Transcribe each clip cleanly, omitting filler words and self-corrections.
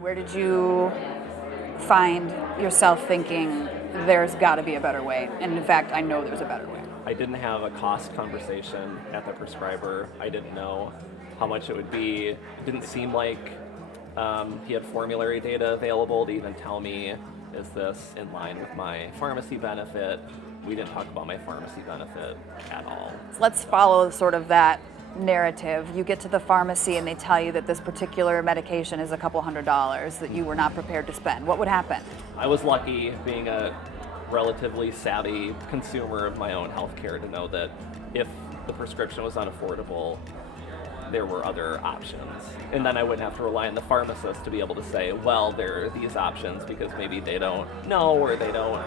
Where did you find yourself thinking there's got to be a better way? And in fact, I know there's a better way. I didn't have a cost conversation at the prescriber. I didn't know how much it would be. It didn't seem like he had formulary data available to even tell me, is this in line with my pharmacy benefit? We didn't talk about my pharmacy benefit at all. So let's follow sort of that narrative. You get to the pharmacy and they tell you that this particular medication is a couple $100s that you were not prepared to spend. What would happen? I was lucky, being a relatively savvy consumer of my own healthcare, to know that if the prescription was unaffordable, there were other options. And then I wouldn't have to rely on the pharmacist to be able to say, well, there are these options, because maybe they don't know, or they don't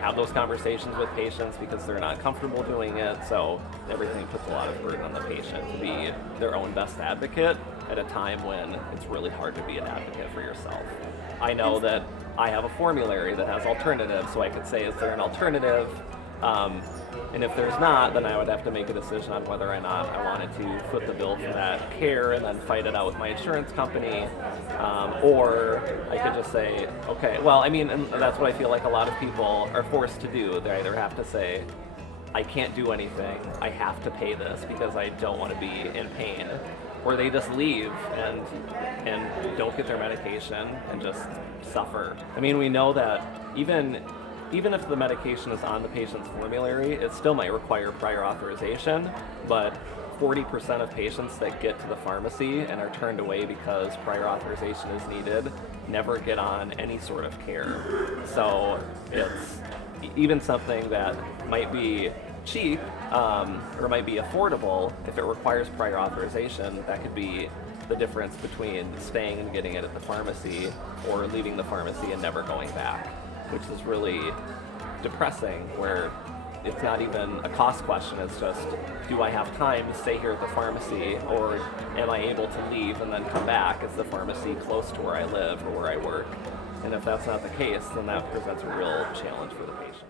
have those conversations with patients because they're not comfortable doing it. So everything puts a lot of burden on the patient to be their own best advocate at a time when it's really hard to be an advocate for yourself. I know that I have a formulary that has alternatives, so I could say, is there an alternative? And if there's not, then I would have to make a decision on whether or not I wanted to foot the bill for that care and then fight it out with my insurance company. Or I could just say, okay, well, I mean, and that's what I feel like a lot of people are forced to do. They either have to say, I can't do anything, I have to pay this because I don't want to be in pain. Or they just leave and don't get their medication and just suffer. I mean, we know that even if the medication is on the patient's formulary, it still might require prior authorization, but 40% of patients that get to the pharmacy and are turned away because prior authorization is needed never get on any sort of care. So it's even something that might be cheap or might be affordable. If it requires prior authorization, that could be the difference between staying and getting it at the pharmacy or leaving the pharmacy and never going back, which is really depressing, where it's not even a cost question. It's just, do I have time to stay here at the pharmacy, or am I able to leave and then come back? Is the pharmacy close to where I live or where I work? And if that's not the case, then that presents a real challenge for the patient.